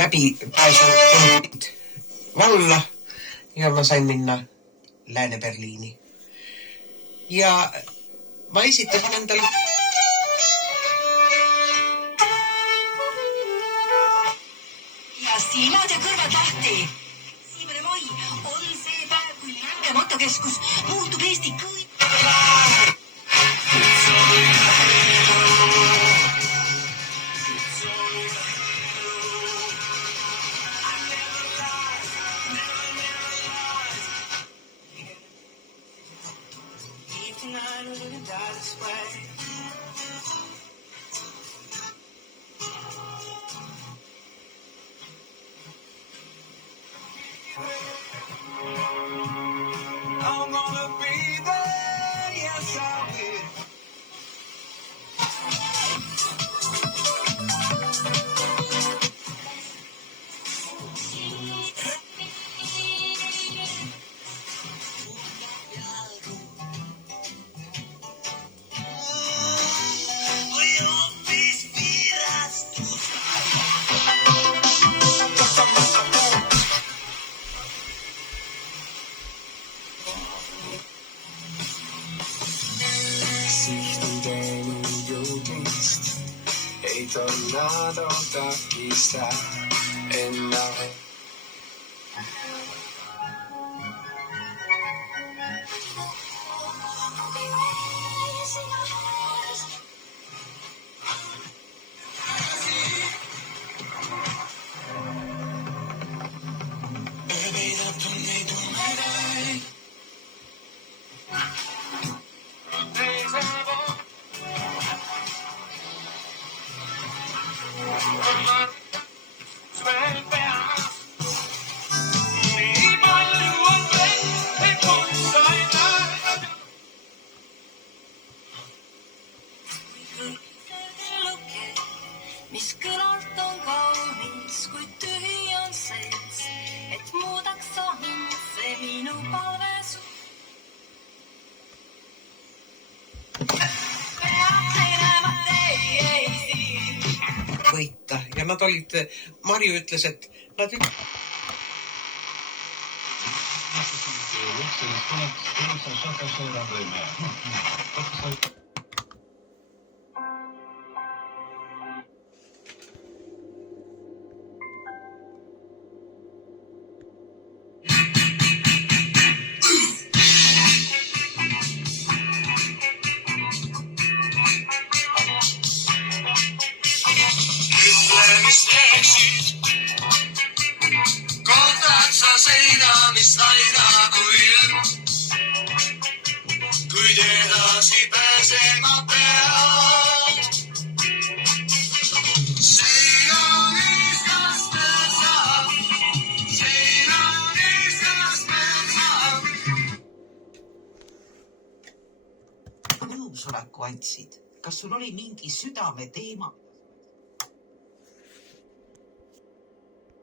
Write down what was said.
läbipääsupunktid valla ja ma sain minna Lääne-Berliini. Ja ma esitasin endale ja silmad ja kõrvad lahti. 1. mai on see päev, kui Länge motokeskus muutub Eesti I'm gonna be there, yes I will. Sihtideni jõudmist ei tornado takista enam. Mis kõlalt on kaunis, kui tühi on sees, et muudaks sa mind, see minu palve su. võita ja nad olid, Marju ütles, et nad Mis teeksid, kohtad sa seinamist aina kui ilm, kuid edasi pääsema pead. Seina niskast veel saab, seina niskast veel saab. Nõusoleku andsid. Kas sul oli mingi südameteema?